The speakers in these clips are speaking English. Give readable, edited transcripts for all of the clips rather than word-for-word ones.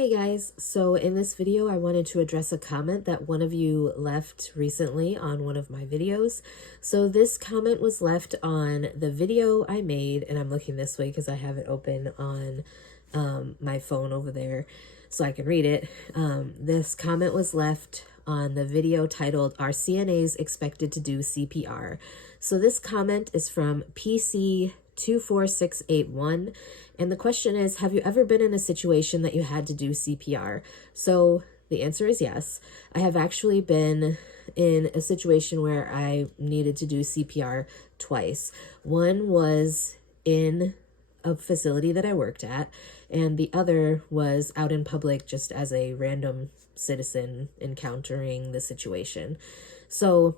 Hey guys, so in this video I wanted to address a comment that one of you left recently on one of my videos. So this comment was left on the video I made, and I'm looking this way because I have it open on my phone over there so I can read it. This comment was left on the video titled, "Are CNAs expected to do CPR?" So this comment is from PC 24681, and the question is, have you ever been in a situation that you had to do CPR? So the answer is yes. I have actually been in a situation where I needed to do CPR twice. One was in a facility that I worked at, and the other was out in public just as a random citizen encountering the situation. So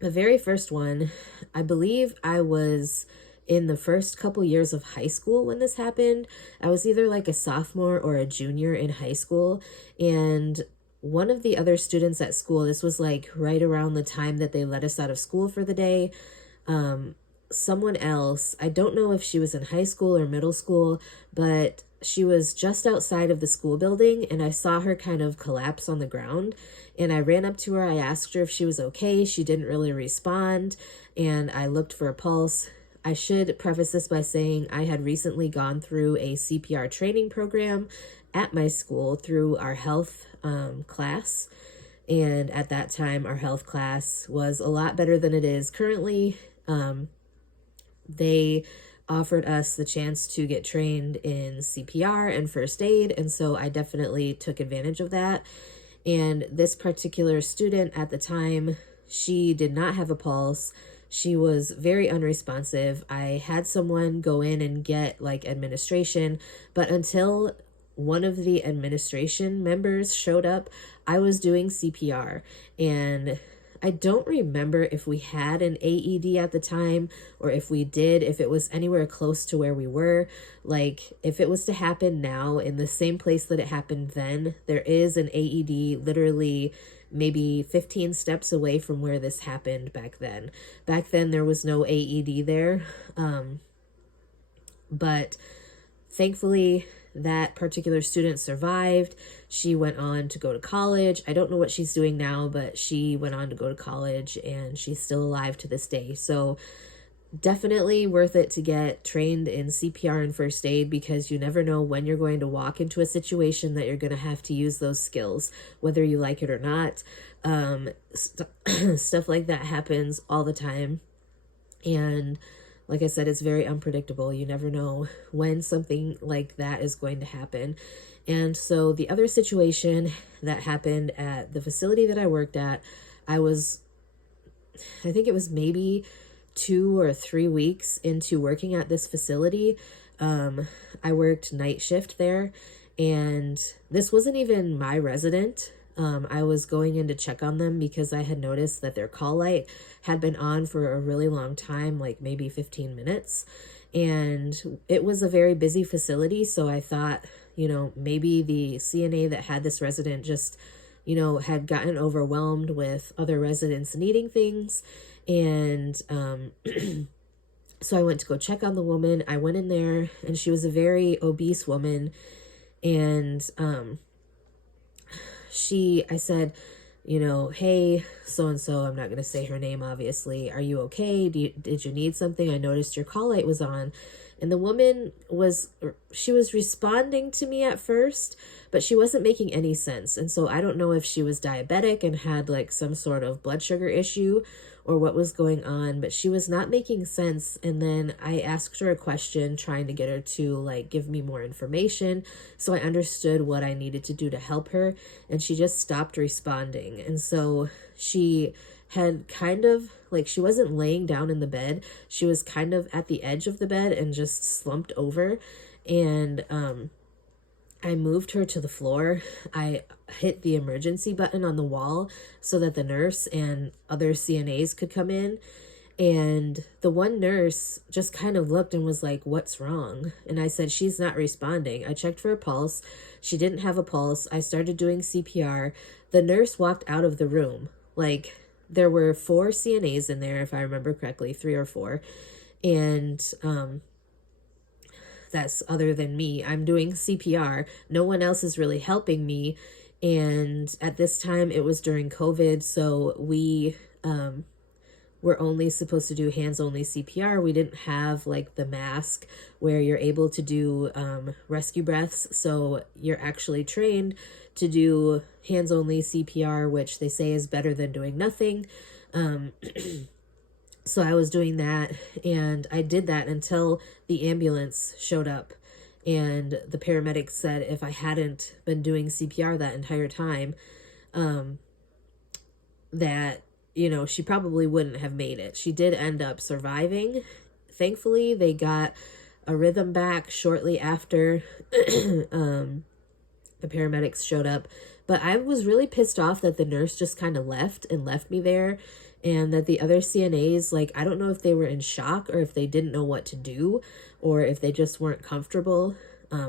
the very first one, I believe I was in the first couple years of high school when this happened. I was either like a sophomore or a junior in high school, and one of the other students at school, this was like right around the time that they let us out of school for the day. Someone else, I don't know if she was in high school or middle school, but she was just outside of the school building, and I saw her kind of collapse on the ground, and I ran up to her. I asked her if she was okay. She didn't really respond, and I looked for a pulse. I should preface this by saying I had recently gone through a CPR training program at my school through our health class, and at that time our health class was a lot better than it is currently. They offered us the chance to get trained in CPR and first aid, and so I definitely took advantage of that. And this particular student at the time, she did not have a pulse. She was very unresponsive. I had someone go in and get like administration, but until one of the administration members showed up, I was doing CPR, and I don't remember if we had an AED at the time, or if we did, if it was anywhere close to where we were. Like, if it was to happen now in the same place that it happened then, there is an AED literally maybe 15 steps away from where this happened back then. Back then, there was no AED there. But thankfully, that particular student survived. She went on to go to college. I don't know what she's doing now, but she went on to go to college, and she's still alive to this day. So definitely worth it to get trained in CPR and first aid, because you never know when you're going to walk into a situation that you're going to have to use those skills, whether you like it or not. Stuff like that happens all the time. And like I said, it's very unpredictable. You never know when something like that is going to happen. And so the other situation that happened at the facility that I worked at, I think it was maybe 2 or 3 weeks into working at this facility. I worked night shift there, and this wasn't even my resident. I was going in to check on them because I had noticed that their call light had been on for a really long time, like maybe 15 minutes. And it was a very busy facility. So I thought, maybe the CNA that had this resident just, had gotten overwhelmed with other residents needing things. And so I went to go check on the woman. I went in there, and she was a very obese woman. And I said, "Hey, so-and-so," I'm not going to say her name, obviously. "Are you okay? Did you need something? I noticed your call light was on." And the woman she was responding to me at first, but she wasn't making any sense. And so I don't know if she was diabetic and had like some sort of blood sugar issue or what was going on, but she was not making sense. And then I asked her a question, trying to get her to like give me more information, so I understood what I needed to do to help her, and she just stopped responding. And so she had kind of like, she wasn't laying down in the bed, she was kind of at the edge of the bed and just slumped over. And I moved her to the floor. I hit the emergency button on the wall so that the nurse and other CNAs could come in. And the one nurse just kind of looked and was like, "What's wrong?" And I said, "She's not responding." I checked for a pulse. She didn't have a pulse. I started doing CPR. The nurse walked out of the room. Like, there were 4 CNAs in there, if I remember correctly, 3 or 4. And that's other than me. I'm doing CPR. No one else is really helping me. And at this time, it was during COVID, so we were only supposed to do hands-only CPR. We didn't have like the mask where you're able to do rescue breaths. So you're actually trained to do hands-only CPR, which they say is better than doing nothing. So I was doing that, and I did that until the ambulance showed up. And the paramedics said if I hadn't been doing CPR that entire time, that, you know, she probably wouldn't have made it. She did end up surviving. Thankfully, they got a rhythm back shortly after the paramedics showed up. But I was really pissed off that the nurse just kind of left me there, and that the other CNAs, like, I don't know if they were in shock or if they didn't know what to do or if they just weren't comfortable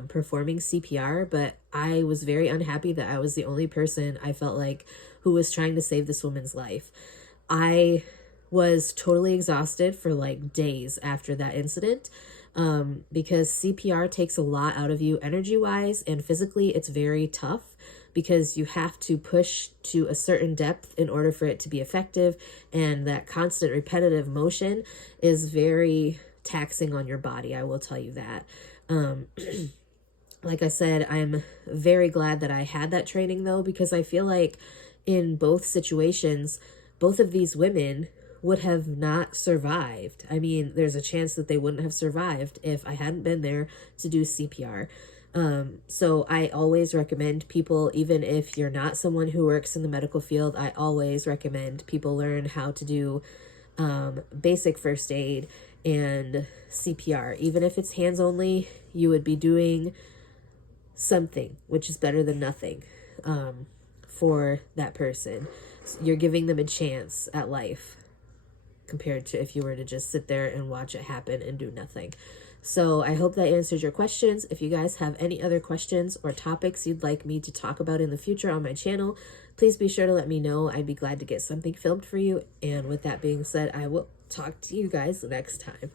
performing CPR. But I was very unhappy that I was the only person, I felt like, who was trying to save this woman's life. I was totally exhausted for like days after that incident, because CPR takes a lot out of you energy-wise, and physically it's very tough because you have to push to a certain depth in order for it to be effective, and that constant repetitive motion is very taxing on your body, I will tell you that. Like I said, I'm very glad that I had that training though, because I feel like in both situations, both of these women would have not survived. I mean, there's a chance that they wouldn't have survived if I hadn't been there to do CPR. So I always recommend people, even if you're not someone who works in the medical field, I always recommend people learn how to do basic first aid and CPR. Even if it's hands only, you would be doing something, which is better than nothing, for that person. You're giving them a chance at life compared to if you were to just sit there and watch it happen and do nothing. So I hope that answers your questions. If you guys have any other questions or topics you'd like me to talk about in the future on my channel, please be sure to let me know. I'd be glad to get something filmed for you. And with that being said, I will talk to you guys next time.